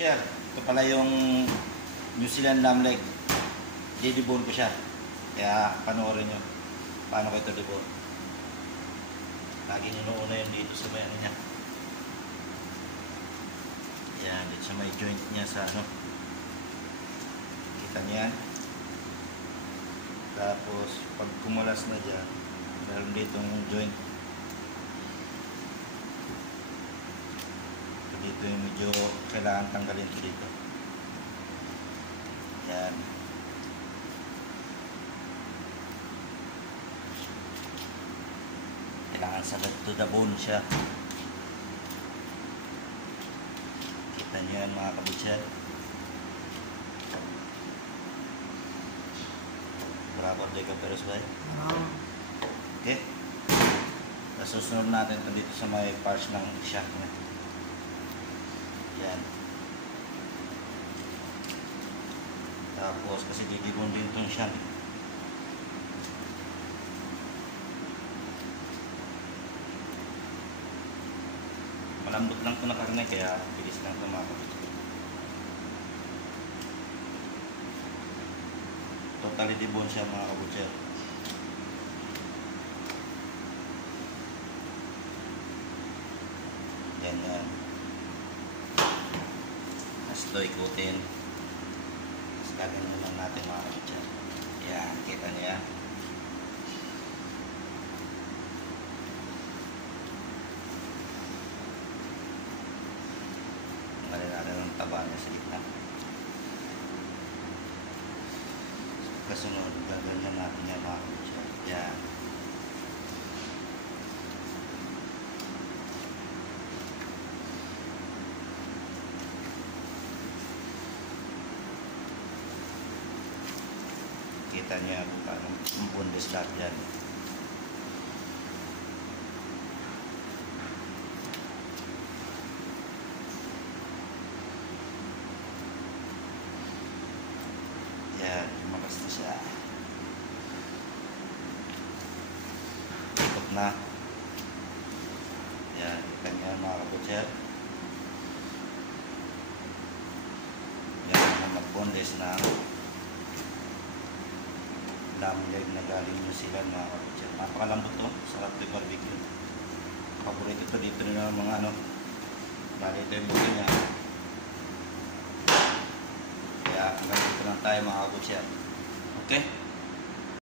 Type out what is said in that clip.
Sir, ito pala yung New Zealand lamb leg. Didibone ko siya. Kaya panoorin nyo paano ko ito dibone. Laging inuuna yun dito sa may ano niya. Yan, dito sa may joint niya sa ano. Kita niya yan. Tapos pag kumulas na dyan, meron dito yung joint. Dito yung medyo kailangan tanggalin ito dito. Yan. Kailangan sagad to the bone siya. Kita nyo yan mga kabutser. Bravo de Caperos ba? Okay. Nasusunod natin ito dito sa may parts ng shock niya. Yan. Tapos kasi didibon din itong shank. Malambot lang ito na karne kaya bilis lang tumakot. Totally dibon siya mga kabutser. Yan yan. Ito ikutin. Tapos gagawin lang natin mga kabutser. Yan, kita niya. Tanggalin natin ang taba niya sa gitna. Kasunod, gagawin natin yan mga kabutser. Yan. Kita niya kung paano bundes lahat yan. Yan, lumakas na siya. Ikot na. Yan, kita niya mga kabutser. Yan, nagbundes na lamb leg na galing New Zealand mga kabutser. Napakalambot to, sarap de barbecue. Paborito ito dito rin ng mga ano. Bali ito yung buto niya. Kaya hanggang dito lang tayo mga kabutser. Okay?